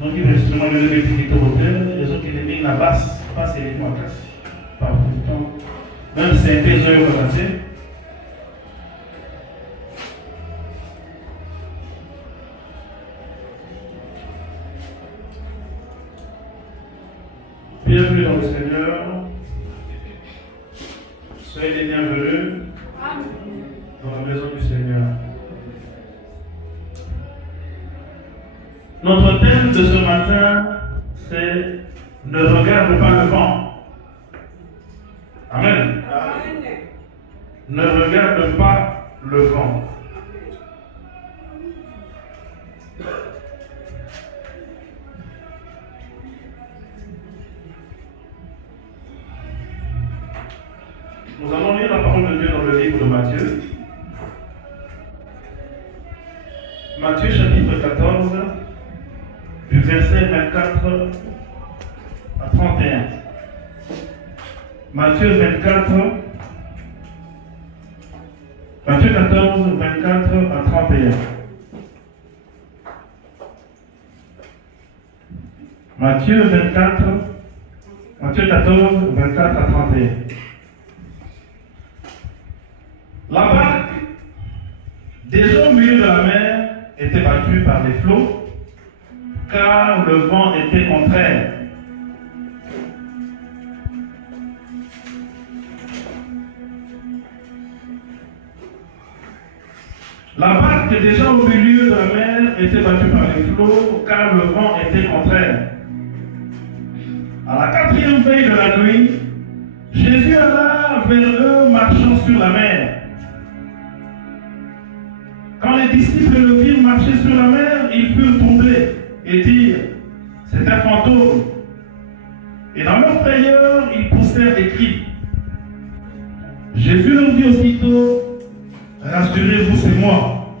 Donc, il y a un instrument de l'électricité moteur, les autres qui éliminent la basse et les mots à casser. Par tout le temps. Même si c'est un thésaurio à casser. Bienvenue dans le Seigneur. Soyez les bienvenus dans la maison du Seigneur. Notre thème de ce matin, c'est ne regarde pas le vent. Amen. Ne regarde pas le vent. Nous allons lire la parole de Dieu dans le livre de Matthieu. Matthieu chapitre 14, du verset 24 à 31. Matthieu 14, 24 à 31. Matthieu 14, 24 à 31. La barque, déjà au milieu de la mer, était battue par les flots, car le vent était contraire. La barque, déjà au milieu de la mer, était battue par les flots, car le vent était contraire. À la quatrième veille de la nuit, Jésus alla vers eux marchant sur la mer. Quand les disciples le virent marcher sur la mer, ils furent troublés et dirent, c'est un fantôme. Et dans leur frayeur, ils poussèrent des cris. Jésus leur dit aussitôt, rassurez-vous, c'est moi.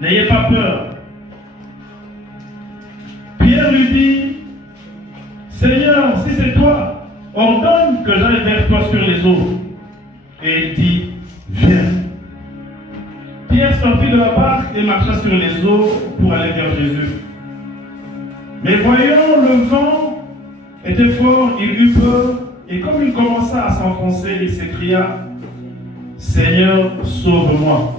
N'ayez pas peur. Pierre lui dit, Seigneur, si c'est toi, ordonne que j'aille vers toi sur les eaux. Et il dit, viens. Pierre sortit de la barque et marcha sur les eaux pour aller vers Jésus. Mais voyant le vent était fort, il eut peur, et comme il commença à s'enfoncer, il s'écria, Seigneur, sauve-moi.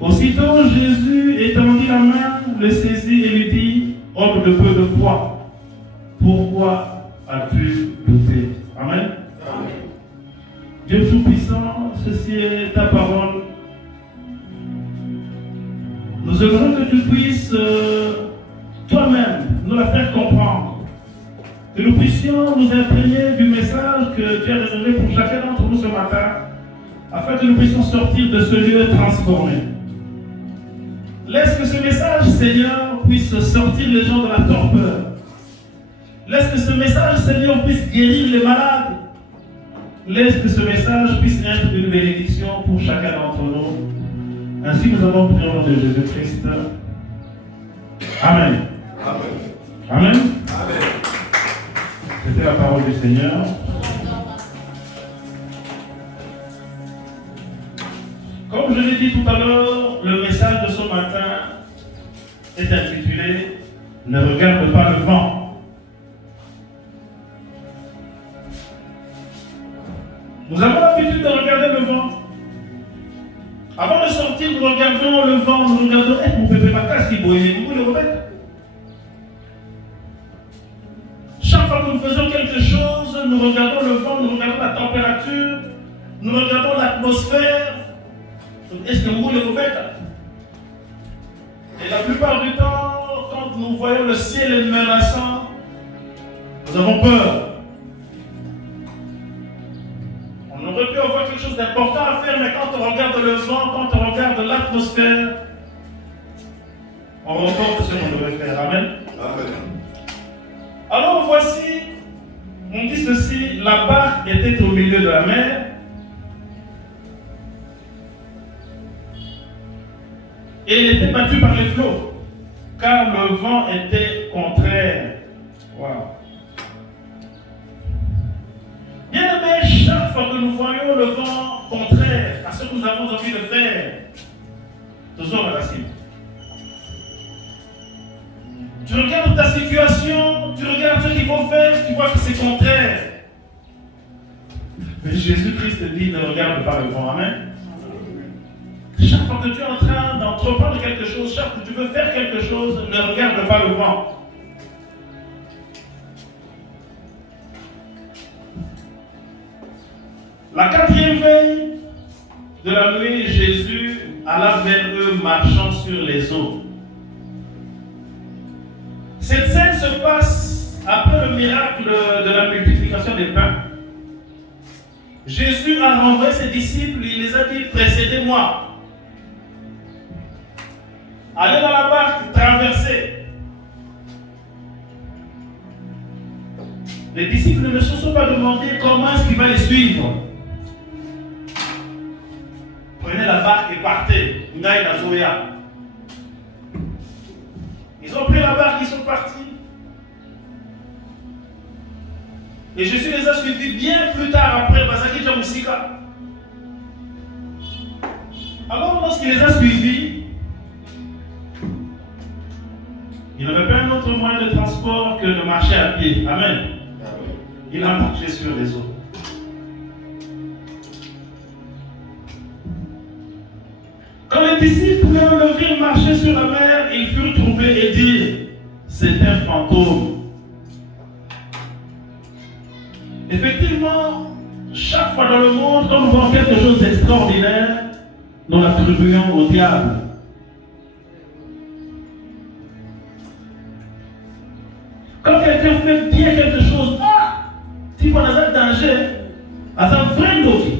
Aussitôt Jésus étendit la main, le saisit et lui dit, homme de peu de foi, pourquoi as-tu douté? Amen. Amen. Dieu Tout-Puissant, ceci est ta parole. Nous aimerions que tu puisses toi-même nous la faire comprendre. Que nous puissions nous imprégner du message que tu as réservé pour chacun d'entre nous ce matin, afin que nous puissions sortir de ce lieu transformé. Laisse que ce message, Seigneur, puisse sortir les gens de la torpeur. Laisse que ce message, Seigneur, puisse guérir les malades. Laisse que ce message puisse être une bénédiction pour chacun d'entre nous. Ainsi nous avons prié au nom de Jésus-Christ. Amen. Amen. Amen. Amen. C'était la parole du Seigneur. Comme je l'ai dit tout à l'heure, le message de ce matin est intitulé « Ne regarde pas le vent ». Nous avons l'habitude de regarder le vent. Avant de sortir, nous regardons le vent, nous regardons, mon bébé m'a cassé, vous le remettre. Chaque fois que nous faisons quelque chose, nous regardons le vent, nous regardons la température, nous regardons l'atmosphère. Est-ce que vous le remettre? Et la plupart du temps, quand nous voyons le ciel menaçant, nous avons peur. On aurait pu avoir quelque chose d'important à faire, mais quand on regarde le vent, quand on regarde l'atmosphère, on reporte ce qu'on devrait faire. Amen. Amen. Alors voici, on dit ceci, la barque était au milieu de la mer. Et elle était battue par les flots, car le vent était contraire. Wow. Bien aimé, chaque fois que nous voyons le vent contraire à ce que nous avons envie de faire, toujours à la cible. Tu regardes ta situation, tu regardes ce qu'il faut faire, tu vois que c'est contraire. Mais Jésus-Christ te dit, ne regarde pas le vent. Amen. Chaque fois que tu es en train d'entreprendre quelque chose, chaque fois que tu veux faire quelque chose, ne regarde pas le vent. La quatrième veille de la nuit, Jésus alla vers eux marchant sur les eaux. Cette scène se passe après le miracle de la multiplication des pains. Jésus a renvoyé ses disciples, il les a dit, précédez-moi. Allez dans la barque, traversez. Les disciples ne se sont pas demandé comment est-ce qu'il va les suivre. Prenez la barque et partez. Ils ont pris la barque, ils sont partis. Et Jésus les a suivis bien plus tard après Basaki Jamoussika. Alors lorsqu'il les a suivis, il n'avait pas un autre moyen de transport que de marcher à pied. Amen. Il a marché sur les eaux. Quand les disciples le virent marcher sur la mer, ils furent troublés et dirent, c'est un fantôme. Effectivement, chaque fois dans le monde, quand nous voyons quelque chose d'extraordinaire, nous l'attribuons au diable. Quand quelqu'un fait bien quelque chose, tu vois dans un danger, à un vrai dossier.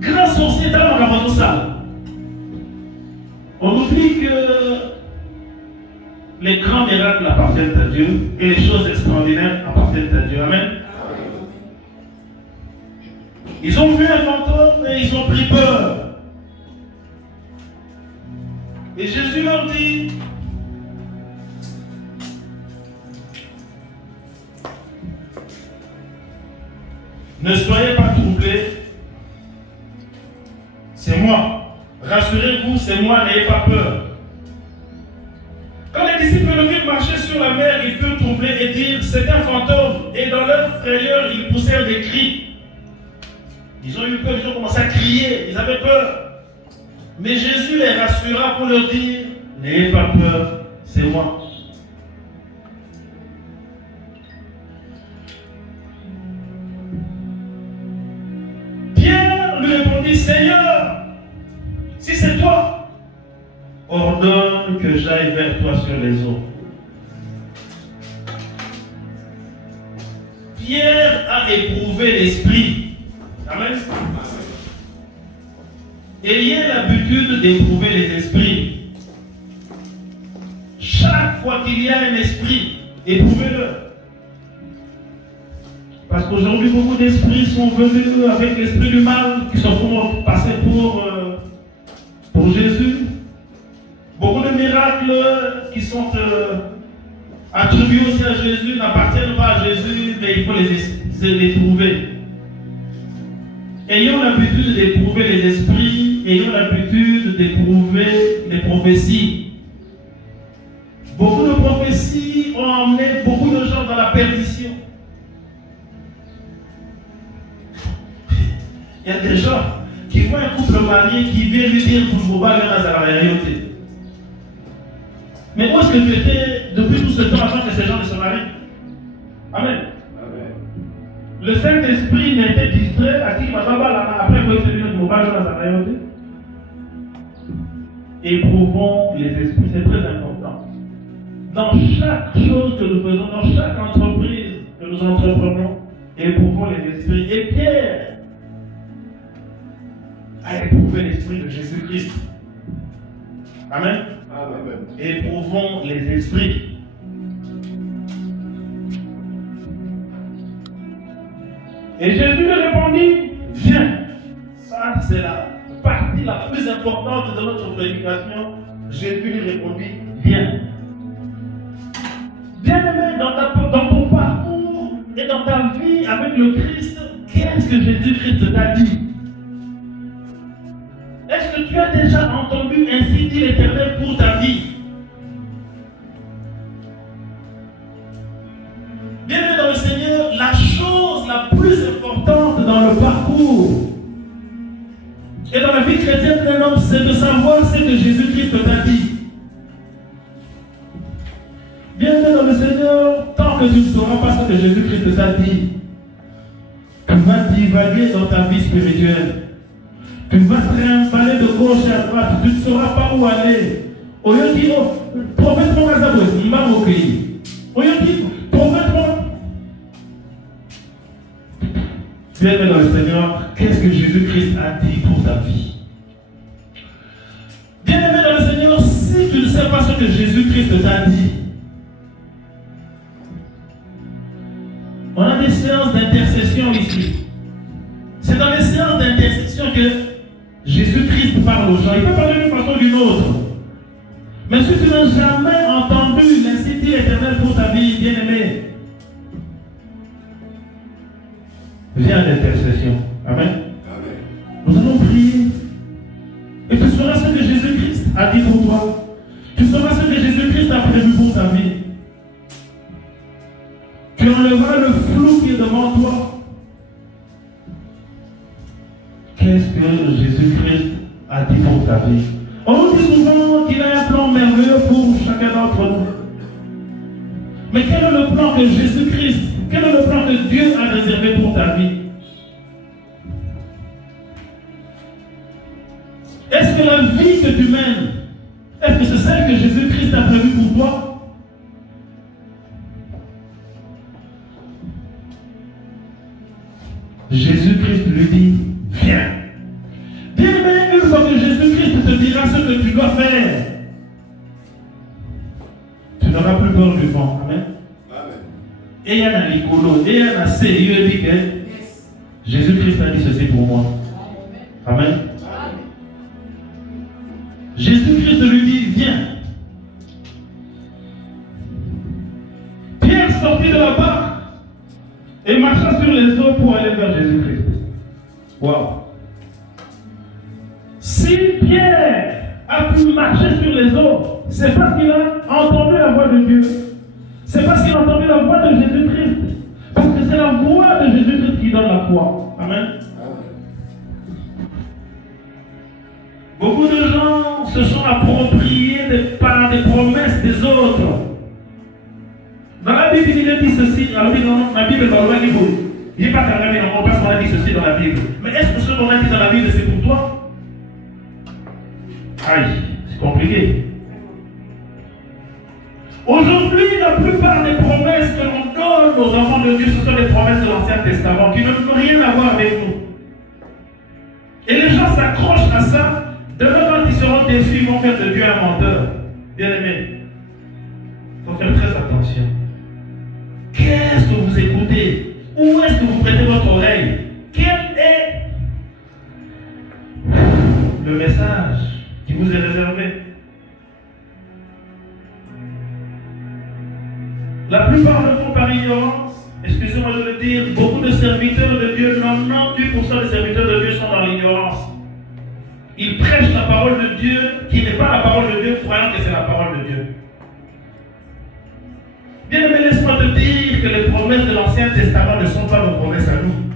Grâce au Seigneur, on a ça. On oublie que les grands miracles appartiennent à Dieu et les choses extraordinaires appartiennent à Dieu. Amen. Ils ont vu un fantôme et ils ont pris peur. Et Jésus leur dit, ne soyez pas troublés, c'est moi. Rassurez-vous, c'est moi, n'ayez pas peur. Quand les disciples le virent marcher sur la mer, ils furent troublés et dirent, c'est un fantôme. Et dans leur frayeur, ils poussèrent des cris. Ils ont eu peur, ils ont commencé à crier, ils avaient peur. Mais Jésus les rassura pour leur dire, n'ayez pas peur, c'est moi. Pierre lui répondit, Seigneur, si c'est toi, ordonne que j'aille vers toi sur les eaux. Pierre a éprouvé l'esprit. Amen. Ayez l'habitude d'éprouver les esprits. Chaque fois qu'il y a un esprit, éprouvez-le. Parce qu'aujourd'hui, beaucoup d'esprits sont venus avec l'esprit du mal, qui sont pour passer pour Jésus. Beaucoup de miracles qui sont attribués aussi à Jésus n'appartiennent pas à Jésus, mais il faut les éprouver. Ayons l'habitude d'éprouver les esprits, ayons l'habitude d'éprouver les prophéties. Beaucoup de prophéties ont emmené beaucoup de gens dans la perdition. Il y a des gens qui voient un couple marié qui vient lui dire pour vous battre dans la réalité. Mais où est-ce que tu étais depuis tout ce temps avant que ces gens ne se marient? Amen. Le Saint-Esprit n'a été distrait à qui après que celui de Mobile dans la réalité. Éprouvons les esprits, c'est très important. Dans chaque chose que nous faisons, dans chaque entreprise que nous entreprenons, éprouvons les esprits. Et Pierre a éprouvé l'esprit de Jésus-Christ. Amen. Amen. Éprouvons les esprits. Et Jésus lui répondit, viens. Ça, c'est la partie la plus importante de notre prédication. Jésus lui répondit, viens. Bien-aimé, dans ton parcours et dans ta vie avec le Christ, qu'est-ce que Jésus-Christ t'a dit? Est-ce que tu as déjà entendu ainsi dit l'Éternel pour ta vie? Bien-aimé dans le Seigneur, tant que tu ne sauras pas ce que Jésus-Christ t'a dit, tu vas divaguer dans ta vie spirituelle. Tu vas te trimballer de gauche à droite, tu ne sauras pas où aller. Au lieu de dire, oh, prophète mon Azaboué, il m'a recueilli. Au lieu de dire, prophète mon. Bien-aimé dans le Seigneur, qu'est-ce que Jésus-Christ a dit pour ta vie? Bien-aimé dans le Seigneur, si tu ne sais pas ce que Jésus-Christ t'a dit, on a des séances d'intercession ici. C'est dans les séances d'intercession que Jésus-Christ parle aux gens. Il peut parler d'une façon ou d'une autre. Mais si tu n'as jamais entendu l'incité éternel pour ta vie, bien-aimé, viens à l'intercession. Amen. Amen. Nous allons prier. Et tu sauras ce que Jésus-Christ a dit pour toi. Tu sauras ce que Jésus-Christ a prévu pour ta vie. Tu enlèveras le flou qui est devant toi. Qu'est-ce que Jésus-Christ a dit pour ta vie? On nous dit souvent qu'il a un plan merveilleux pour chacun d'entre nous. Mais quel est le plan que Jésus-Christ, quel est le plan que Dieu a réservé pour ta vie? Est-ce que la vie que tu mènes, est-ce que c'est celle que Jésus-Christ a prévue pour toi? Jésus-Christ lui dit, viens. Bien-aimé, une fois que Jésus-Christ te dira ce que tu dois faire, tu n'auras plus peur du vent. Amen. Et il y a un licolo, et il y a un sérieux dit que Jésus-Christ a dit ceci pour moi. Amen. Jésus-Christ lui dit, viens. Pierre sortit de la barque et marcha sur les eaux pour aller vers Jésus-Christ. Waouh! Si Pierre a pu marcher sur les eaux, c'est parce qu'il a entendu la voix de Dieu. C'est parce qu'il a entendu la voix de Jésus-Christ. Parce que c'est la voix de Jésus-Christ qui donne la foi. Amen. Beaucoup de gens se sont appropriés par des promesses des autres. Dans la Bible, il est dit ceci. Alors, dans la Bible, dans le livre, il n'est pas carrément dans parce qu'on a dit ceci dans la Bible. Mais est-ce que ce qu'on a dit dans la Bible, c'est pour toi? Aïe, c'est compliqué. Aujourd'hui, la plupart des promesses que l'on donne aux enfants de Dieu, ce sont des promesses de l'Ancien Testament qui n'ont rien à voir avec nous. Et les gens s'accrochent à ça. Demain, quand ils seront déçus, ils vont faire de Dieu un menteur. Bien aimé, il faut faire très attention. Qu'est-ce que vous écoutez? Où est-ce que vous prêtez votre oreille? Quel est le message qui vous est réservé? La plupart le font par ignorance. Excusez-moi de le dire, beaucoup de serviteurs de Dieu, 98% des serviteurs de Dieu sont dans l'ignorance. Ils prêchent la parole de Dieu qui n'est pas la parole de Dieu, croyant que c'est la parole de Dieu. Bien aimé, laisse-moi te dire que les promesses de l'Ancien Testament ne sont pas nos promesses à nous.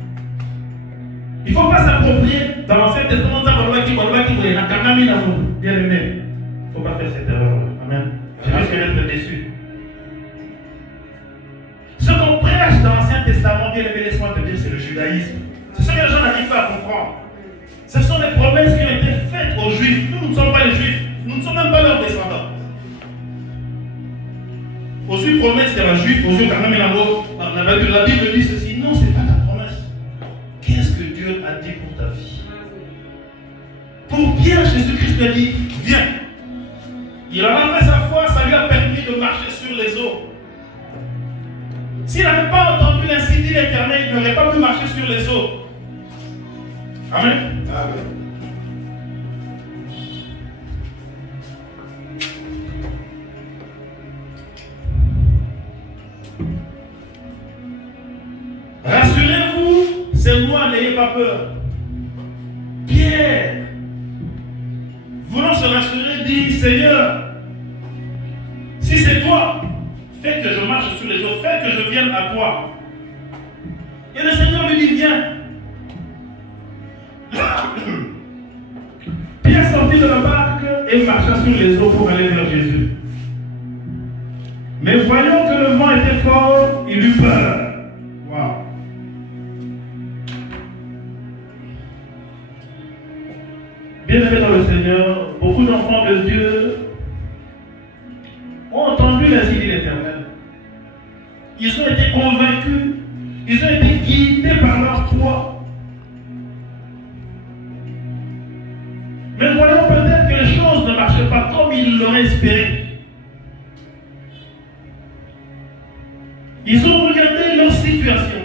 Il ne faut pas s'approprier dans l'Ancien Testament, bien aimé. Il ne faut pas faire cette erreur. Amen. Je risque d'être déçu. Ce qu'on prêche dans l'Ancien Testament, bien aimé, laisse-moi te dire, c'est le judaïsme. C'est ce que les gens n'arrivent pas à comprendre. Ce sont des promesses qui ont été faites aux Juifs. Nous ne sommes pas les Juifs. Nous ne sommes même pas leurs descendants. Aux Juifs, promesse, c'est la Juif. Aux Juifs, quand même, la Bible dit ceci. Non, ce n'est pas ta promesse. Qu'est-ce que Dieu a dit pour ta vie? Pour Pierre, Jésus-Christ lui a dit, viens. Il en a fait sa foi, ça lui a permis de marcher sur les eaux. S'il n'avait pas entendu l'incité de l'Éternel, il n'aurait pas pu marcher sur les eaux. Amen. Amen. Rassurez-vous, c'est moi, n'ayez pas peur. Pierre, voulant se rassurer, dit, Seigneur, si c'est toi, fais que je marche sur les eaux, fais que je vienne à toi. Et le Seigneur lui dit, viens. Pierre sortit de la barque et marcha sur les eaux pour aller vers Jésus. Mais voyant que le vent était fort, il eut peur. Wow. Bien-aimés dans le Seigneur, beaucoup d'enfants de Dieu ont entendu ainsi dit l'Éternel. Ils ont été convaincus, ils ont été guidés par leur foi. Mais voyons peut-être que les choses ne marchaient pas comme ils l'auraient espéré. Ils ont regardé leur situation.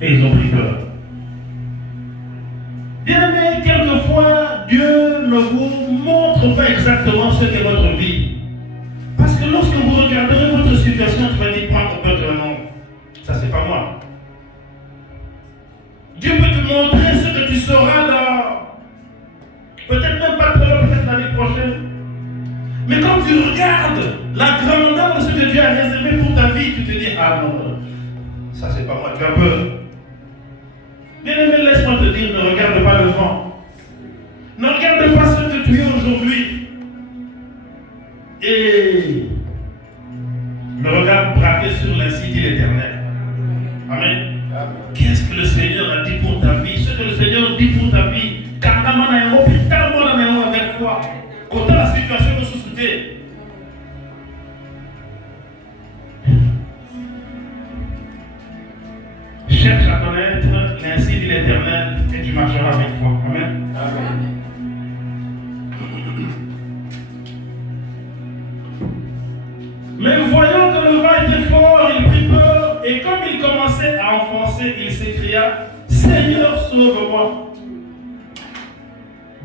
Et ils ont pris peur. Bien-aimés, quelquefois, Dieu ne vous montre pas exactement ce qu'est votre vie. Parce que lorsque vous regarderez votre situation, tu vas dire, prendre peur de non. Ça, c'est pas moi. Dieu peut te montrer ce que tu seras dans, peut-être même pas très loin, peut-être l'année prochaine. Mais quand tu regardes la grandeur de ce que Dieu a réservé pour ta vie, tu te dis, ah non, ça c'est pas moi, tu as peur. Bien-aimé, laisse-moi te dire, ne regarde pas le vent. Ne regarde pas ce que tu es aujourd'hui. Et ne regarde braquer sur l'insigne de l'Éternel. Amen. Qu'est-ce que le Seigneur a dit pour ta vie? Ce que le Seigneur dit pour ta vie, car ta main est tellement avec toi. Quand la situation de société. Cherche à connaître l'insigne de l'Éternel et tu marcheras avec toi. Amen. Amen. Mais voyant que le vent était fort, il prit peur, et comme il commençait à enfoncer, il s'écria, Seigneur, sauve-moi.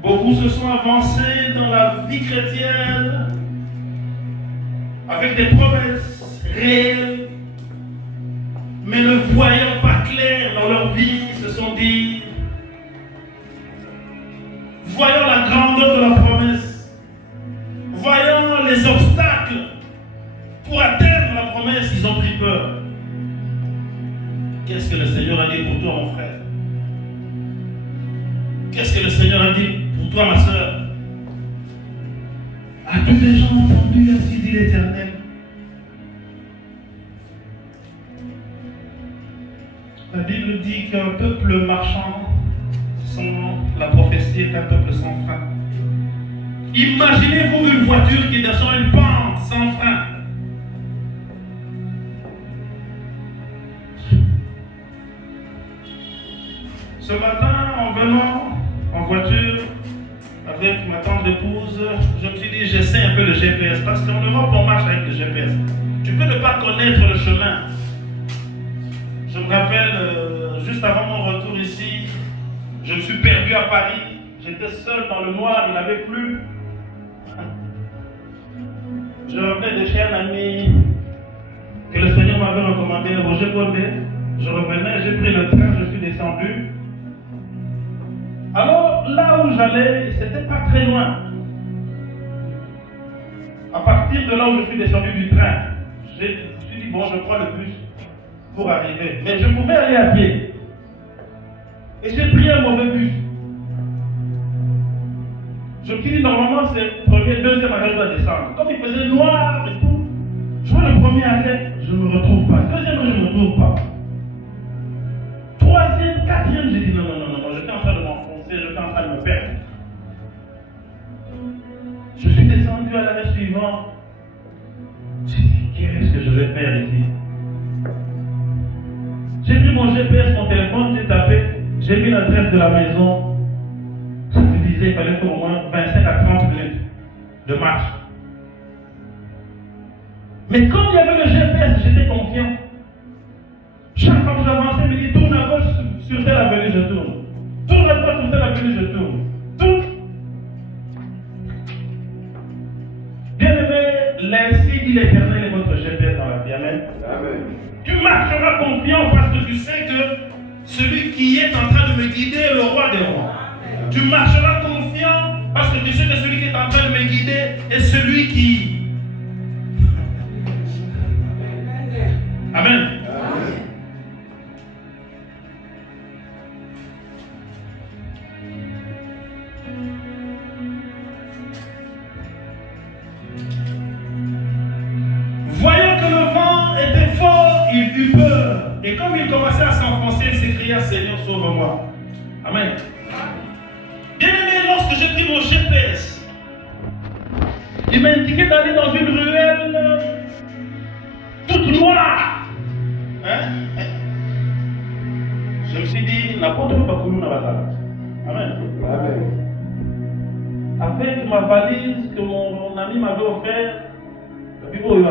Beaucoup se sont avancés dans la vie chrétienne avec des promesses réelles, mais ne voyant pas clair dans leur vie, se sont dit, voyant la grandeur de la promesse, voyant les obstacles pour atteindre la promesse, ils ont pris peur. Qu'est-ce que le Seigneur a dit pour toi, mon frère? Qu'est-ce que le Seigneur a dit pour toi, ma soeur? As-tu déjà entendu ainsi dit l'Éternel? La Bible dit qu'un peuple marchant sans la prophétie est un peuple sans frein. Imaginez-vous une voiture qui est sur une pente sans frein. Ce matin, en venant en voiture avec ma tendre épouse, je me suis dit, j'essaie un peu le GPS, parce qu'en Europe, on marche avec le GPS. Tu peux ne pas connaître le chemin. Je me rappelle, juste avant mon retour ici, je me suis perdu à Paris. J'étais seul dans le noir, il n'avait plu. Je revenais de chez un ami que le Seigneur m'avait recommandé, Roger Condé. Je revenais, j'ai pris le train, je suis descendu. Alors, là où j'allais, c'était pas très loin. À partir de là où je suis descendu du train, je me suis dit, bon, je prends le bus pour arriver. Mais je pouvais aller à pied. Et j'ai pris un mauvais bus. Je me suis dit, normalement, c'est premier, deuxième arrêt, je dois descendre. Comme il faisait noir et tout, je vois le premier arrêt, je ne me retrouve pas. Deuxième arrêt, je ne me retrouve pas. Troisième, quatrième, j'ai dit, non, j'étais en train de m'enfoncer, j'étais en train de me perdre. Je suis descendu à l'arrêt suivant. J'ai dit, qu'est-ce que je vais faire ici? J'ai pris mon GPS, mon téléphone, j'ai tapé, j'ai mis l'adresse de la maison. Ça me disait qu'il fallait faire au moins 25 à 30 minutes de marche. Mais comme il y avait le GPS, j'étais confiant. Chaque fois que j'avançais, il me dit, tourne à gauche sur telle avenue, je tourne. Tourne à droite sur telle avenue, je tourne. Tourne. Bien-aimé, l'ainsi dit l'Éternel est votre GPS dans la vie. Amen. Amen. Tu marcheras confiant parce que tu sais que celui qui est en train de me guider est le roi des rois. Amen. Tu marcheras confiant parce que tu sais que celui qui est en train de me guider est celui qui... Amen. Amen. Et comme il commençait à s'enfoncer, il s'écria, Seigneur, sauve-moi. Amen. Bien aimé, lorsque j'ai pris mon GPS, il m'a indiqué d'aller dans une ruelle toute noire. Hein? Je me suis dit, n'importe quoi, Amen. Amen. Avec ma valise que mon ami m'avait offert, dès qu'on me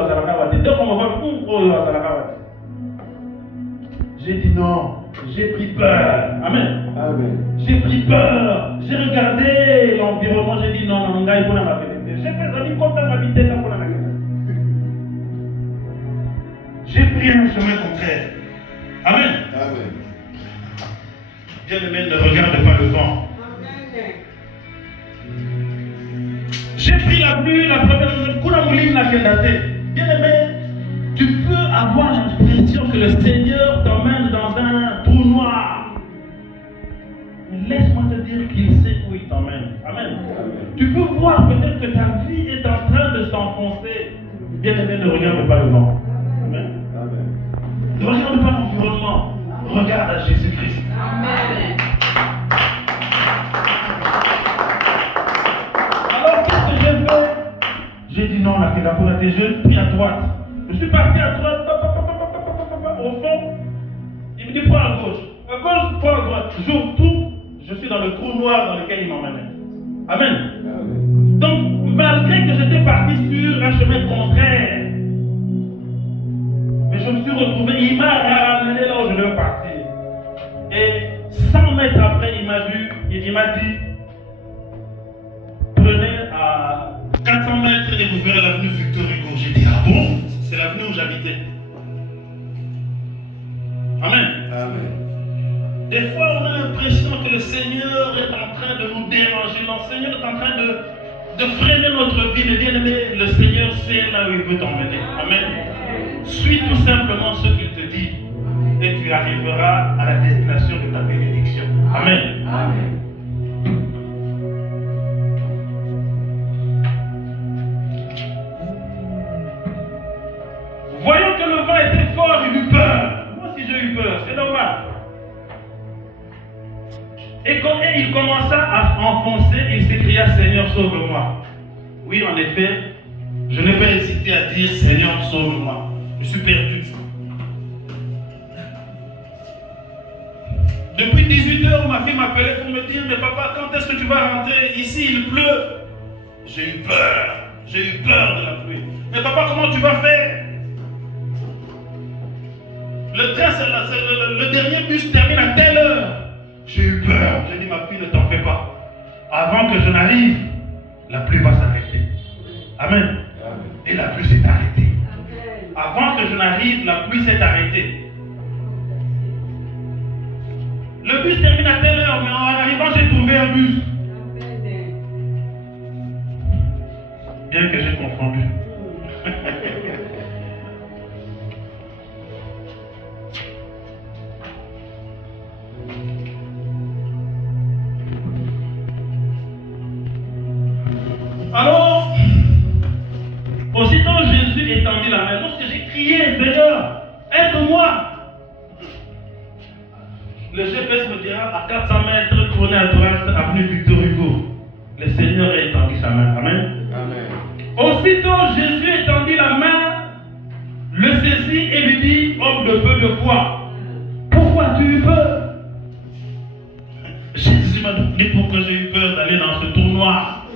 voit, j'ai dit non, j'ai pris peur. Amen. Amen. J'ai pris peur. J'ai regardé l'environnement, j'ai dit non, non, il faut la marquer. J'ai fait amis comme dans ma vie, j'ai pris un chemin contraire. Amen. Amen. Bien-aimé, ne regarde pas le vent. J'ai pris la pluie, la première, bien-aimé, tu peux avoir l'impression que le Seigneur t'emmène dans un trou noir. Mais laisse-moi te dire qu'il sait où il t'emmène. Amen. Tu peux voir peut-être que ta vie est en train de s'enfoncer. Bien-aimé, ne regarde pas le vent. Amen. Ne regarde pas l'environnement. Regarde à Jésus-Christ. Amen. Alors, qu'est-ce que j'ai fait? J'ai dit non, la Kédapoura, t'es jeune, pris à droite. Je suis parti à droite, au fond. Il me dit prends à gauche. À gauche, prends à droite. J'ouvre tout, je suis dans le trou noir dans lequel il m'emmène. Amen. Donc, malgré que j'étais parti sur un chemin contraire, mais je me suis retrouvé, il m'a ramené là où je devais partir. Et 100 mètres après, il m'a vu, il m'a dit, prenez à 400 mètres et vous verrez l'avenue Victor Hugo. J'ai dit, ah bon? C'est l'avenue où j'habitais. Amen. Amen. Des fois, on a l'impression que le Seigneur est en train de nous déranger. Le Seigneur est en train de freiner notre vie. Mais bien aimé, le Seigneur sait là où il veut t'emmener. Amen. Suis tout simplement ce qu'il te dit. Et tu arriveras à la destination de ta bénédiction. Amen. Amen. Voyant que le vent était fort, il eut peur. Moi aussi j'ai eu peur, c'est normal. Et quand il commença à enfoncer, il s'écria, Seigneur, sauve-moi. Oui, en effet, je n'ai pas hésité à dire, Seigneur, sauve-moi. Je suis perdu. Depuis 18h, ma fille m'appelait pour me dire, mais papa, quand est-ce que tu vas rentrer? Ici, il pleut. J'ai eu peur. J'ai eu peur de la pluie. Mais papa, comment tu vas faire? Le train, le dernier bus termine à telle heure. J'ai eu peur. J'ai dit, ma fille, ne t'en fais pas. Avant que je n'arrive, la pluie va s'arrêter. Amen. Et la pluie s'est arrêtée. Avant que je n'arrive, la pluie s'est arrêtée. Le bus termine à telle heure, mais en arrivant, j'ai trouvé un bus. Bien que j'ai confondu. Alors, aussitôt Jésus étendit la main. Lorsque j'ai crié, Seigneur, aide-moi. Le GPS me dira à 400 mètres, tournez à droite, avenue Victor Hugo. Le Seigneur a étendu sa main. Amen. Amen. Aussitôt Jésus étendit la main, le saisit et lui dit, homme de peu de foi, pourquoi as-tu eu peur? Jésus m'a dit pourquoi j'ai eu peur d'aller dans ce trou noir.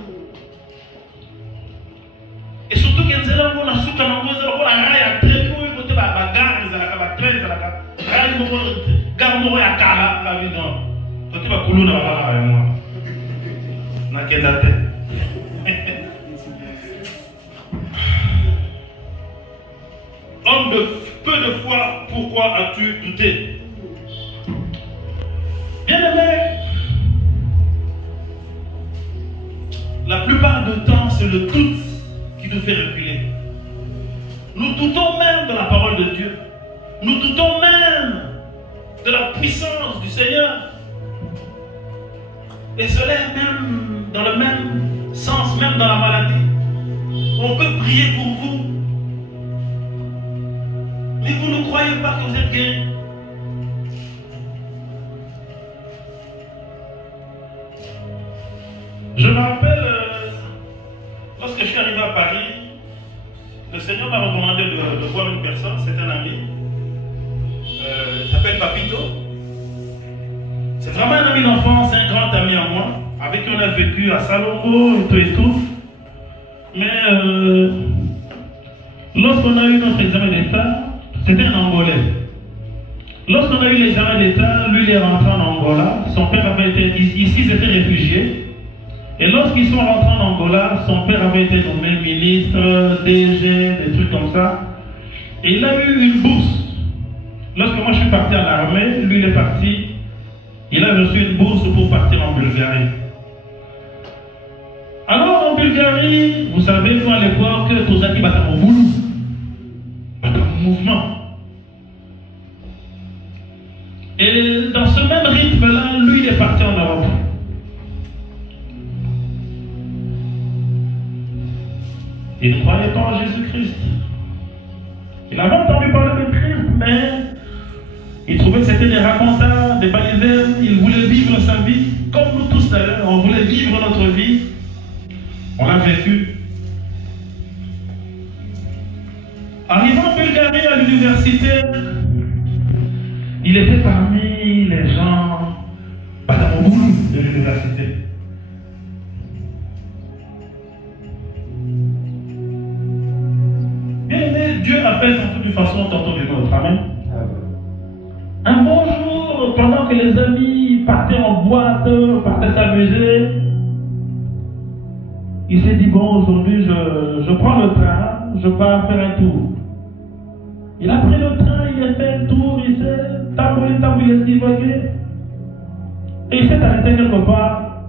Et surtout qu'il y a des gens qui ont souka dans le monde, la raille à très peu, côté bagarre, ils ont la traîne, ils ont la gare moro ya kala, la vie non. Côté ba koulou na ba avec moi. Na kedate. Homme de peu de foi, pourquoi as-tu douté? Bien-aimé, la plupart du temps, c'est le doute qui nous fait reculer. Nous doutons même de la parole de Dieu. Nous doutons même de la puissance du Seigneur. Et cela est même dans le même sens, même dans la maladie. On peut prier pour vous, mais vous ne croyez pas que vous êtes guéri. Je me rappelle, lorsque je suis arrivé à Paris, le Seigneur m'a recommandé de voir une personne, c'est un ami. Il s'appelle Papito. C'est vraiment un ami d'enfance, un grand ami à moi, avec qui on a vécu à Salombo et tout. Mais lorsqu'on a eu notre examen d'État, c'était un Angolais. Lorsqu'on a eu l'examen d'État, lui il est rentré en Angola. Son père avait été ici, ils étaient réfugiés. Et lorsqu'ils sont rentrés en Angola, son père avait été nommé ministre, DG, des trucs comme ça. Et il a eu une bourse. Lorsque moi je suis parti à l'armée, lui il est parti. Il a reçu une bourse pour partir en Bulgarie. Alors en Bulgarie, vous savez, nous à l'époque, tout ça qui bat mon boulot, bat mon mouvement. Et dans ce même rythme-là, lui il est parti en Europe. Il ne croyait pas en Jésus-Christ. Il avait entendu parler de Christ, mais il trouvait que c'était des racontars, des balivernes. Il voulait vivre sa vie, comme nous tous d'ailleurs, on voulait vivre notre vie. On l'a vécu. Arrivant en Bulgarie à l'université, il était parmi les gens Badamoboulou de l'université. Bien aimé, Dieu appelle tantôt d'une façon, tantôt d'une autre. Amen. Un bon jour, pendant que les amis partaient en boîte, partaient s'amuser, il s'est dit, bon, aujourd'hui, je prends le train, je pars faire un tour. Il a pris le train, il a fait un tour, il s'est taboulé, il a divagué. Et il s'est arrêté quelque part,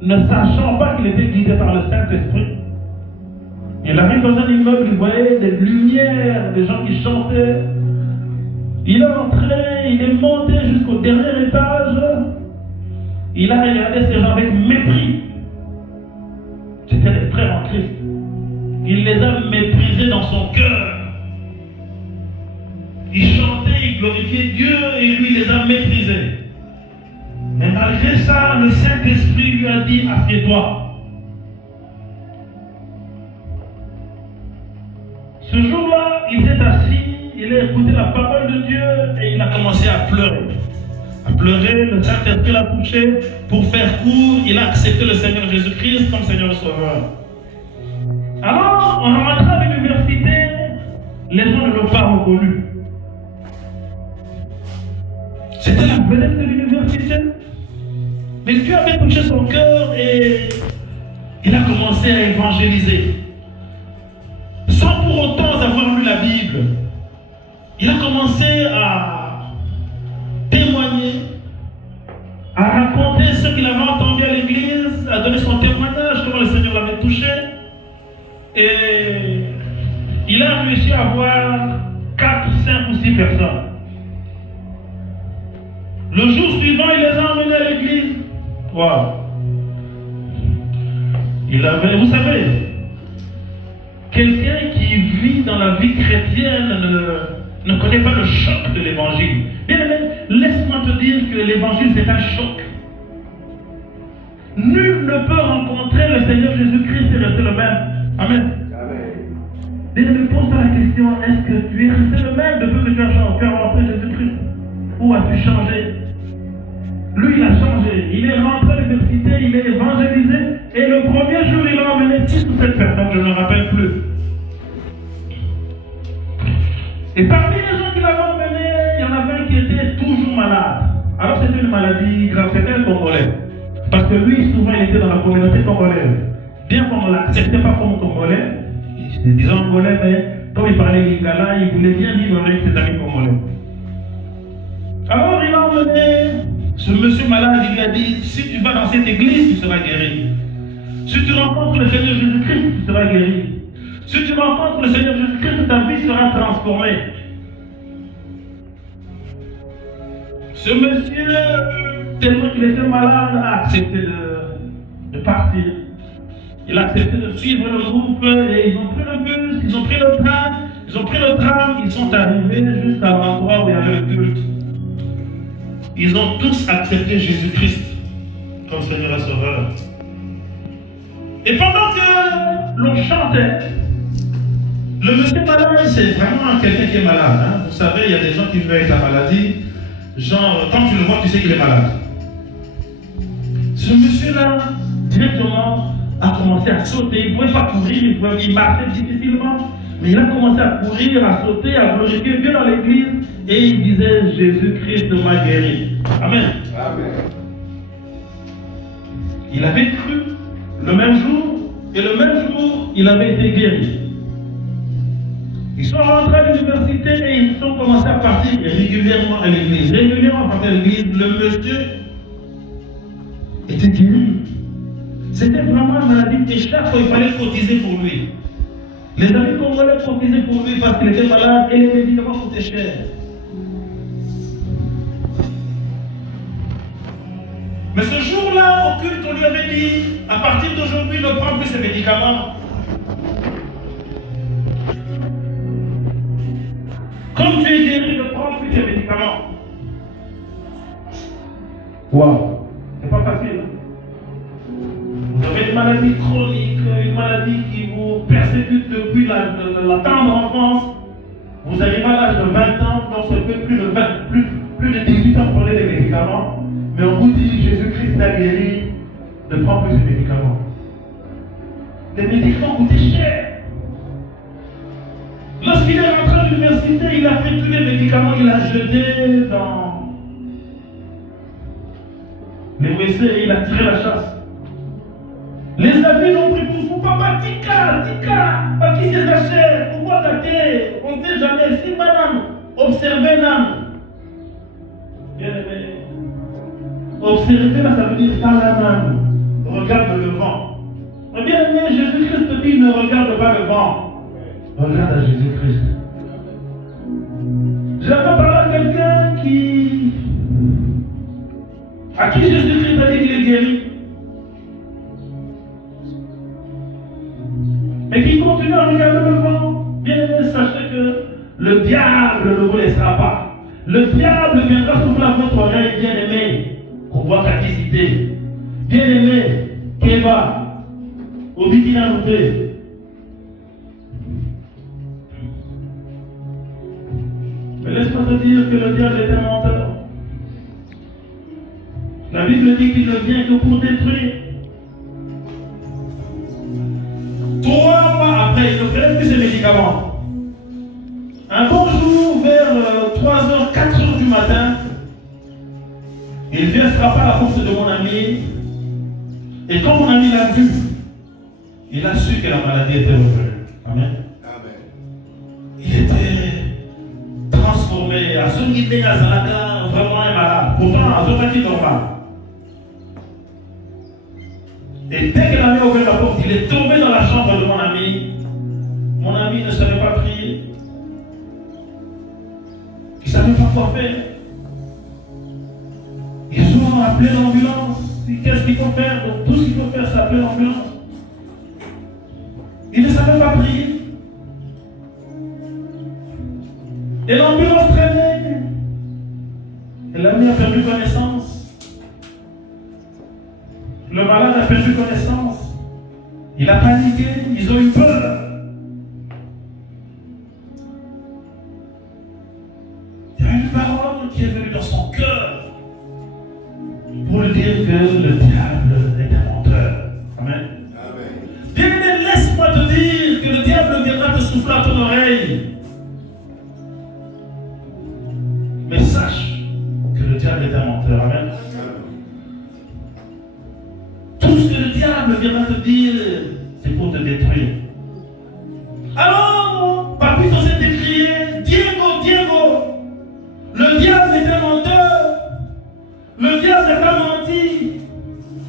ne sachant pas qu'il était guidé par le Saint-Esprit. Il arrive dans un immeuble, il voyait des lumières, des gens qui chantaient. Il est entré, il est monté jusqu'au dernier étage. Il a regardé ces gens avec mépris. C'était des frères en Christ. Il les a méprisés dans son cœur. Il chantait, il glorifiait Dieu et lui il les a méprisés. Mais malgré ça, le Saint-Esprit lui a dit, assieds-toi. Ce jour-là, il s'est assis, il a écouté la parole de Dieu et il a commencé à pleurer. À pleurer, le Saint-Esprit l'a touché. Pour faire court, il a accepté le Seigneur Jésus-Christ comme Seigneur et Sauveur. Alors, en rentrant à l'université, les gens ne l'ont pas reconnu. C'était la vedette de l'université. Mais Dieu avait touché son cœur et il a commencé à évangéliser. Sans pour autant avoir lu la Bible. Il a commencé à témoigner, à raconter ce qu'il avait entendu à l'église, à donner son témoignage, comment le Seigneur l'avait touché. Et il a réussi à avoir 4, 5 ou 6 personnes. Le jour suivant, il les a emmenés à l'église. Wow. Il avait, vous savez, quelqu'un qui vit dans la vie chrétienne ne connaît pas le choc de l'évangile. Bien aimé, laisse-moi te dire que l'évangile c'est un choc. Nul ne peut rencontrer le Seigneur Jésus-Christ et rester le même. Amen. Bien aimé, pose-toi la question, est-ce que tu es resté le même depuis que tu as rencontré Jésus-Christ? Ou as-tu changé? Lui, il a changé. Il est rentré à l'université, il est évangélisé. Et le premier jour, il a emmené 6 ou 7 personnes, je ne me rappelle plus. Et parmi les gens qu'il avait emmenés, il y en avait un qui était toujours malade. Alors c'était une maladie grave, c'était un Congolais. Parce que lui, souvent, il était dans la communauté congolaise. Bien qu'on ne l'acceptait pas comme Congolais, disons Congolais, mais comme il parlait lingala, il voulait bien vivre avec ses amis congolais. Alors il a emmené ce monsieur malade, il lui a dit, si tu vas dans cette église, tu seras guéri. Si tu rencontres le Seigneur Jésus-Christ, tu seras guéri. Si tu rencontres le Seigneur Jésus-Christ, ta vie sera transformée. Ce monsieur, tellement qu'il était malade, a accepté de partir. Il a accepté de suivre le groupe et ils ont pris le bus, ils ont pris le tram, ils sont arrivés jusqu'à l'endroit où il y avait le culte. Ils ont tous accepté Jésus-Christ comme Seigneur et Sauveur. Et pendant que l'on chantait, le monsieur malade, c'est vraiment quelqu'un qui est malade. Hein? Vous savez, il y a des gens qui vivent avec la maladie. Genre, quand tu le vois, tu sais qu'il est malade. Ce monsieur-là, directement, a commencé à sauter. Il ne pouvait pas courir, il marchait difficilement. Mais il a commencé à courir, à sauter, à glorifier Dieu dans l'église. Et il disait, Jésus-Christ m'a guéri. Amen. Amen. Il avait cru le même jour, et le même jour, il avait été guéri. Ils sont rentrés à l'université et ils ont commencé à partir régulièrement à l'église. Régulièrement à partir à l'église, le monsieur était guéri. C'était vraiment une maladie et chaque fois il fallait cotiser pour lui. Les amis congolais cotisaient pour lui parce qu'il était malade et les médicaments coûtaient cher. Mais ce jour-là, au culte, on lui avait dit, à partir d'aujourd'hui, ne prends plus ces médicaments. Comme tu es guéri, ne prends plus ces médicaments. Waouh, c'est pas facile. Vous avez une maladie chronique, une maladie qui vous persécute depuis la tendre enfance. Vous arrivez à l'âge de 20 ans, donc ça fait plus de 18 ans pour prenez des médicaments. Mais on vous dit, Jésus-Christ t'a guéri, ne prends plus ces médicaments. Les médicaments coûtaient cher. Lorsqu'il est rentré à l'université, il a pris tous les médicaments, il a jeté dans les WC et il a tiré la chasse. Les amis l'ont pris pour vous. Papa, tika, pas qui c'est sa chair, pourquoi t'attends? On ne sait jamais. Si madame, observez l'âme. Bien aimé. Observer, là, ça veut dire pas la main. Regarde le vent. Bien aimé, Jésus-Christ te dit ne regarde pas le vent. Regarde à Jésus-Christ. J'avais parlé à quelqu'un à qui Jésus-Christ a dit qu'il est guéri. Mais qui continue à regarder le vent. Bien aimé, sachez que le diable ne vous laissera pas. Le diable viendra souffler à votre oreille, bien aimé. Convoi cathicité. Bien aimé, Keba, Obitina Louté. Mais laisse-moi te dire que le diable est un menteur. La Bible dit qu'il ne vient que pour détruire. 3 mois après, il ne prenait plus ses médicaments. Un bon jour, vers 3h, 4h du matin, il vient frapper à la porte de mon ami. Et quand mon ami l'a vu, il a su que la maladie était revenue. Amen. Amen. Il était transformé. À son idée, vraiment un malade. Pourtant, à son idée normal. Et dès qu'il a ouvert la porte, il est tombé dans la chambre de mon ami. Mon ami ne savait pas prier. Il ne savait pas quoi faire. Ils ont appelé l'ambulance. Qu'est-ce qu'il faut faire? Donc, tout ce qu'il faut faire, c'est appeler l'ambulance. Il ne savait pas prier. Et l'ambulance traînait. Et l'ami a perdu connaissance. Le malade a perdu connaissance. Il a paniqué. Ils ont eu peur. Il y a une parole qui est venue dans son cœur pour lui dire que le diable est un menteur. Amen. Bien-aimé, laisse-moi te dire que le diable viendra te souffler à ton oreille. Mais sache que le diable est un menteur. Amen. Tout ce que le diable viendra te dire, c'est pour te détruire. Alors, Papito s'est écrié, Diego, le diable est un menteur. Le diable n'est pas menti.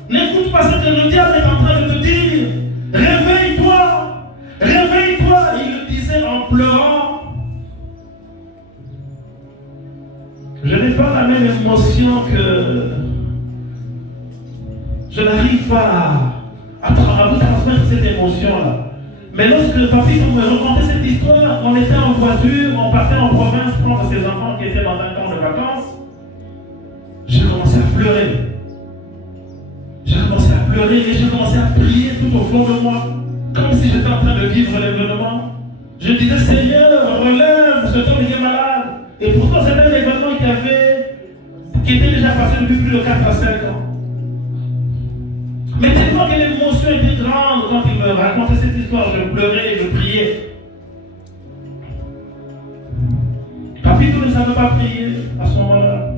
N'écoute pas ce que le diable est en train de te dire. Réveille-toi. Réveille-toi. Il le disait en pleurant. Je n'ai pas la même émotion que... Je n'arrive pas à vous transmettre cette émotion-là. Mais lorsque Papy me racontait cette histoire, on était en voiture, on partait en province prendre ses enfants qui étaient dans un camp de vacances. J'ai commencé à pleurer. J'ai commencé à pleurer et j'ai commencé à prier tout au fond de moi, comme si j'étais en train de vivre l'événement. Je disais, Seigneur, relève, cet homme il est malade. Et pourtant, c'était un événement qui était déjà passé depuis plus de 4 à 5 ans. Mais tellement que l'émotion était grande quand il me racontait cette histoire, je pleurais et je priais. Papito ne savait pas prier à ce moment-là.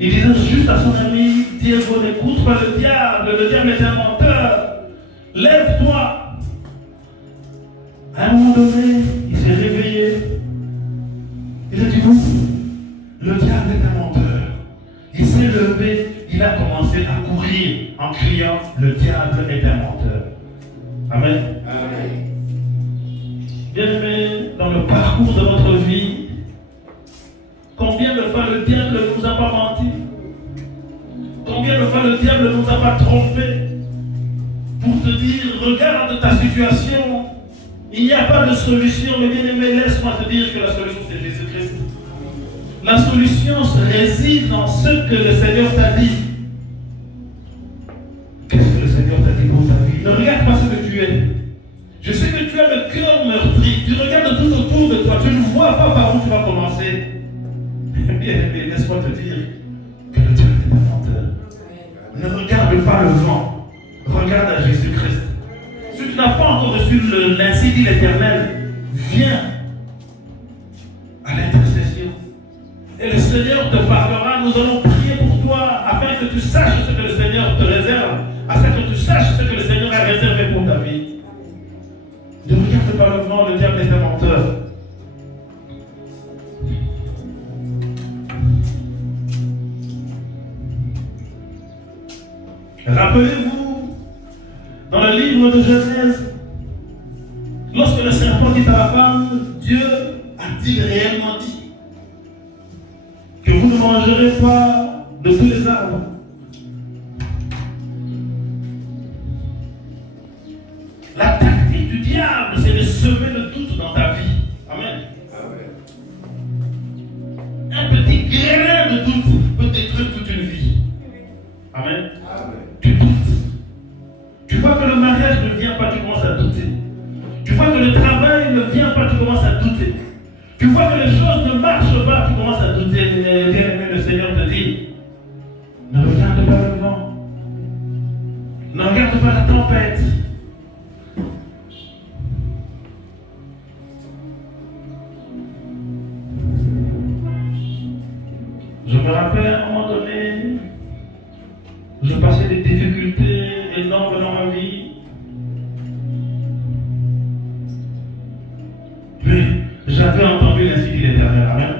Il disait juste à son ami, Diego, n'écoute pas le diable est un menteur. Lève-toi. À un moment donné, il s'est réveillé. Il a dit, non, le diable est un menteur. Il s'est levé, il a commencé à courir en criant, le diable est un menteur. Amen. Amen. Bien-aimés, dans le parcours de votre vie, combien de fois le diable ne nous a pas menti? Combien de fois le diable ne nous a pas trompé pour te dire, regarde ta situation, il n'y a pas de solution, mais bien aimé, laisse-moi te dire que la solution c'est Jésus-Christ. La solution réside dans ce que le Seigneur t'a dit. Qu'est-ce que le Seigneur t'a dit pour ta vie? Ne regarde pas ce que tu es. Je sais que tu as le cœur meurtri, tu regardes tout autour de toi, tu ne vois pas par où tu vas commencer. Bien aimé, laisse-moi te dire que le diable est un menteur. Ne regarde pas le vent, regarde à Jésus-Christ. Si tu n'as pas encore reçu l'ainsi dit l'Éternel, viens à l'intercession. Et le Seigneur te parlera, nous allons prier pour toi, afin que tu saches ce que le Seigneur te réserve, afin que tu saches ce que le Seigneur a réservé pour ta vie. Ne regarde pas le vent, le diable est un menteur. Rappelez-vous, dans le livre de Genèse, lorsque le serpent dit à la femme, Dieu a-t-il réellement dit que vous ne mangerez pas de tous les arbres? La tactique du diable, c'est de semer le doute dans ta vie. Amen. Un petit grain de doute peut détruire toute une vie. Amen. Tu doutes. Tu vois que le mariage ne vient pas, tu commences à douter. Tu vois que le travail ne vient pas, tu commences à douter. Tu vois que les choses ne marchent pas, tu commences à douter. Mais le Seigneur te dit, ne regarde pas le vent. Ne regarde pas la tempête. Je me rappelle à un moment donné, je passais des difficultés énormes dans ma vie. Mais j'avais entendu l'ainsi dit l'Éternel. Amen.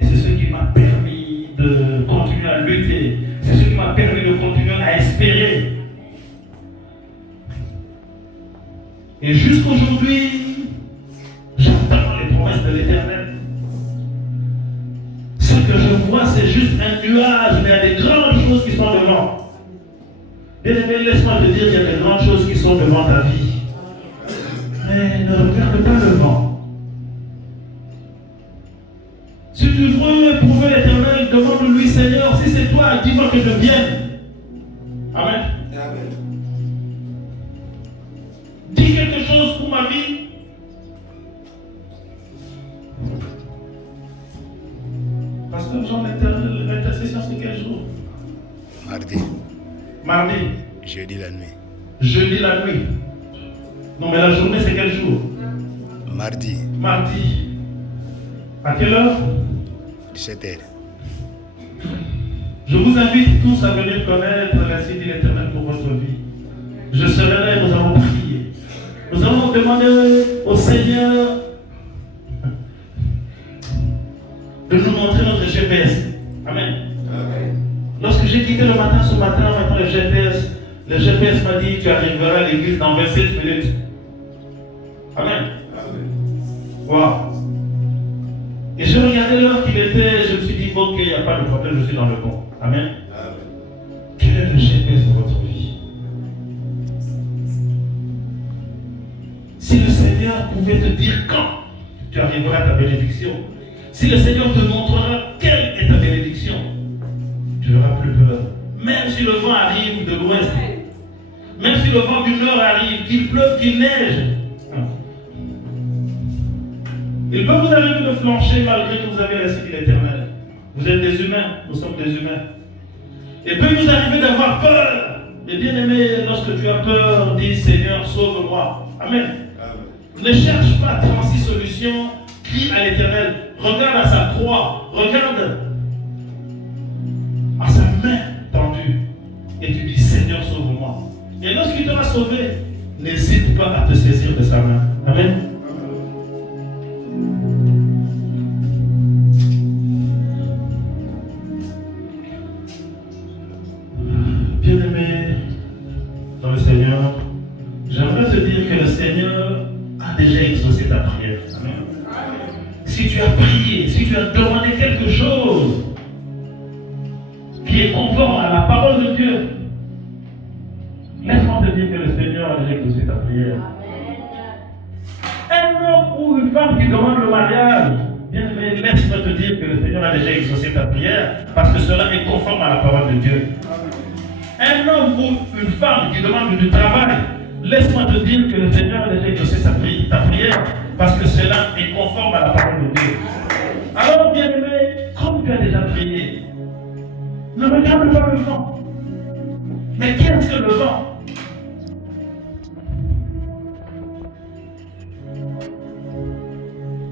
Et c'est ce qui m'a permis de continuer à lutter. C'est ce qui m'a permis de continuer à espérer. Et jusqu'aujourd'hui, j'attends les promesses de l'Éternel. Ce que je vois, c'est juste un nuage, mais il y a des grandes choses qui sont devant. Bien-aimé, laisse-moi te dire, il y a des grandes choses qui sont devant ta vie. Mais ne regarde pas le vent. Si tu veux éprouver l'Éternel, demande-lui, Seigneur, si c'est toi, dis-moi que je vienne. Amen. Amen. Dis quelque chose pour ma vie. Pasteur Jean, l'intercession, c'est quel jour? Mardi. Mardi. Jeudi la nuit. Jeudi la nuit. Non, mais la journée, c'est quel jour? Mardi. Mardi. À quelle heure? 17h. Je vous invite tous à venir connaître l'ainsi dit l'Éternel pour votre vie. Je serai là et nous allons prier. Nous allons demander au Seigneur de nous montrer notre GPS. Amen. Amen. Lorsque j'ai quitté le matin, ce matin, maintenant le GPS m'a dit, tu arriveras à l'église dans 27 minutes. Amen. Amen. Wow. Et j'ai regardé l'heure qu'il était, je me suis dit, ok, il n'y a pas de problème, je suis dans le bon. Amen. Amen. Quel est le GPS de votre vie? Si le Seigneur pouvait te dire quand tu arriveras à ta bénédiction, si le Seigneur te montrera quelle est ta bénédiction, tu n'auras plus peur. Même si le vent arrive de l'ouest, Même si le vent du nord arrive, qu'il pleuve, qu'il neige. Il peut vous arriver de flancher malgré que vous avez la cité éternelle. Vous êtes des humains, nous sommes des humains. Il peut vous arriver d'avoir peur. Mais bien aimé, lorsque tu as peur, dis Seigneur, sauve-moi. Amen. Ne cherche pas 36 solutions, crie à l'Éternel. Regarde à sa croix, regarde à sa main tendue. Et tu dis Seigneur, sauve-moi. Et lorsqu'il t'aura sauvé, n'hésite pas à te saisir de sa main. Amen. Bien-aimé dans le Seigneur, j'aimerais te dire que le Seigneur a déjà exaucé ta prière. Amen. Si tu as prié, si tu as demandé quelque chose qui est conforme à la parole de Dieu, laisse-moi te dire que le Seigneur a déjà exaucé ta prière. Un homme ou une femme qui demande le mariage, bien aimé, laisse-moi te dire que le Seigneur a déjà exaucé ta prière parce que cela est conforme à la parole de Dieu. Un homme ou une femme qui demande du travail, laisse-moi te dire que le Seigneur a déjà exaucé ta prière parce que cela est conforme à la parole de Dieu. Alors, bien aimé, comme tu as déjà prié, ne regarde pas le vent. Mais qu'est-ce que le vent?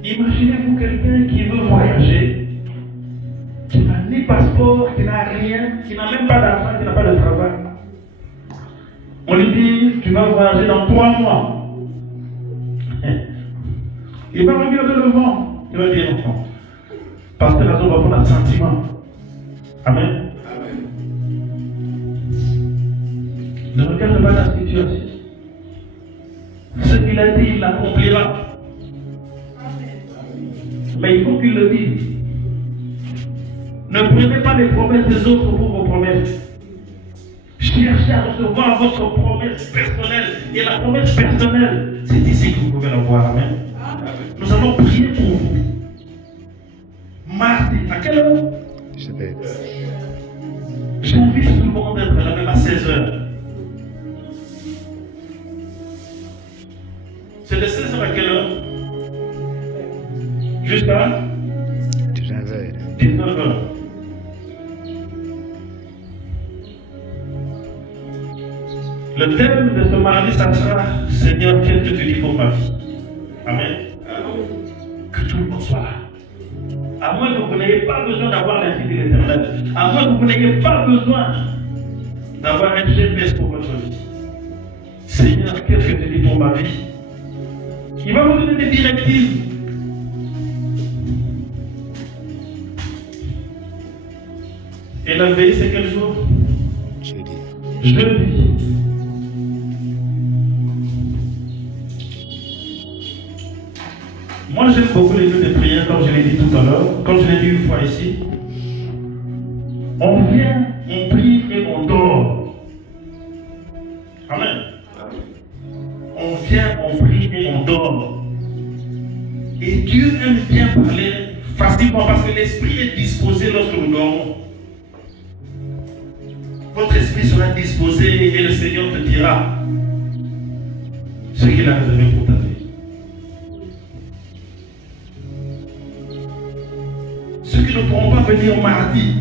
Imaginez-vous quelqu'un qui veut voyager, qui n'a ni passeport, qui n'a rien, qui n'a même pas d'argent, qui n'a pas de travail. On lui dit, tu vas voyager dans 3 mois. Il va regarder le vent. Il va dire non. Parce que la zone va prendre un sentiment. Amen. Ne regarde pas la situation. Ce qu'il a dit, il l'accomplira. Mais il faut qu'il le dise. Ne prenez pas les promesses des autres pour vos promesses. Cherchez à recevoir votre promesse personnelle. Et la promesse personnelle, c'est ici que vous pouvez la voir. Amen. Nous allons prier pour vous. Mardi, à quelle heure? J'invite tout le monde à être là même à 16h. C'est de 16h à quelle heure? Jusqu'à 19h. Le thème de ce mardi, ça sera Seigneur, qu'est-ce que tu dis pour ma vie? Amen. Que tout le monde soit là. À moins que vous n'ayez pas besoin d'avoir l'insigne de l'Éternel. À moins que vous n'ayez pas besoin d'avoir un GPS pour votre vie. Seigneur, qu'est-ce que tu dis pour ma vie? Il va vous donner des directives. Et la veille, c'est quel jour? Jeudi. Moi, j'aime beaucoup les lieux de prière, comme je l'ai dit tout à l'heure, comme je l'ai dit une fois ici. On vient, on prie et on dort. Amen. On vient, on prie et on dort. Et Dieu aime bien parler facilement parce que l'esprit est disposé lorsque nous dormons. Votre esprit sera disposé et le Seigneur te dira ce qu'il a réservé pour ta vie. Ceux qui ne pourront pas venir mardi,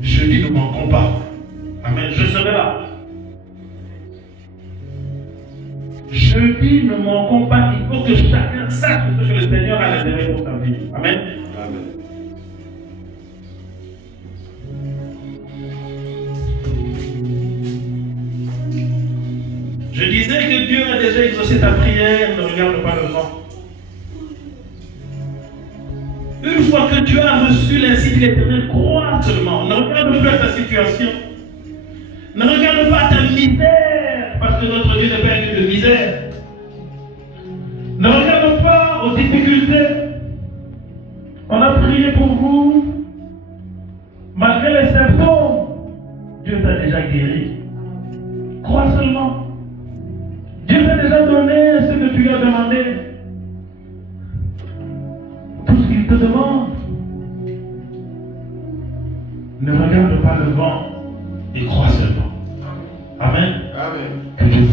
jeudi ne manqueront pas. Amen. Je serai là. Jeudi ne manquons pas. Il faut que chacun sache ce que le Seigneur a réservé pour sa vie. Amen. Amen. Je disais que Dieu a déjà exaucé ta prière, ne regarde pas le vent. Une fois que tu as reçu l'insigne de l'Éternel, crois seulement. Ne regarde plus à ta situation. Ne regarde pas à ta misère, parce que notre Dieu n'est pas un Dieu de misère. Ne regarde pas aux difficultés. On a prié pour vous. Malgré les symptômes, Dieu t'a déjà guéri. Crois seulement. Dieu t'a déjà donné ce que tu lui as demandé. Tout ce qu'il te demande. Ne regarde pas le vent et crois seulement. Amen. Amen. Que Jésus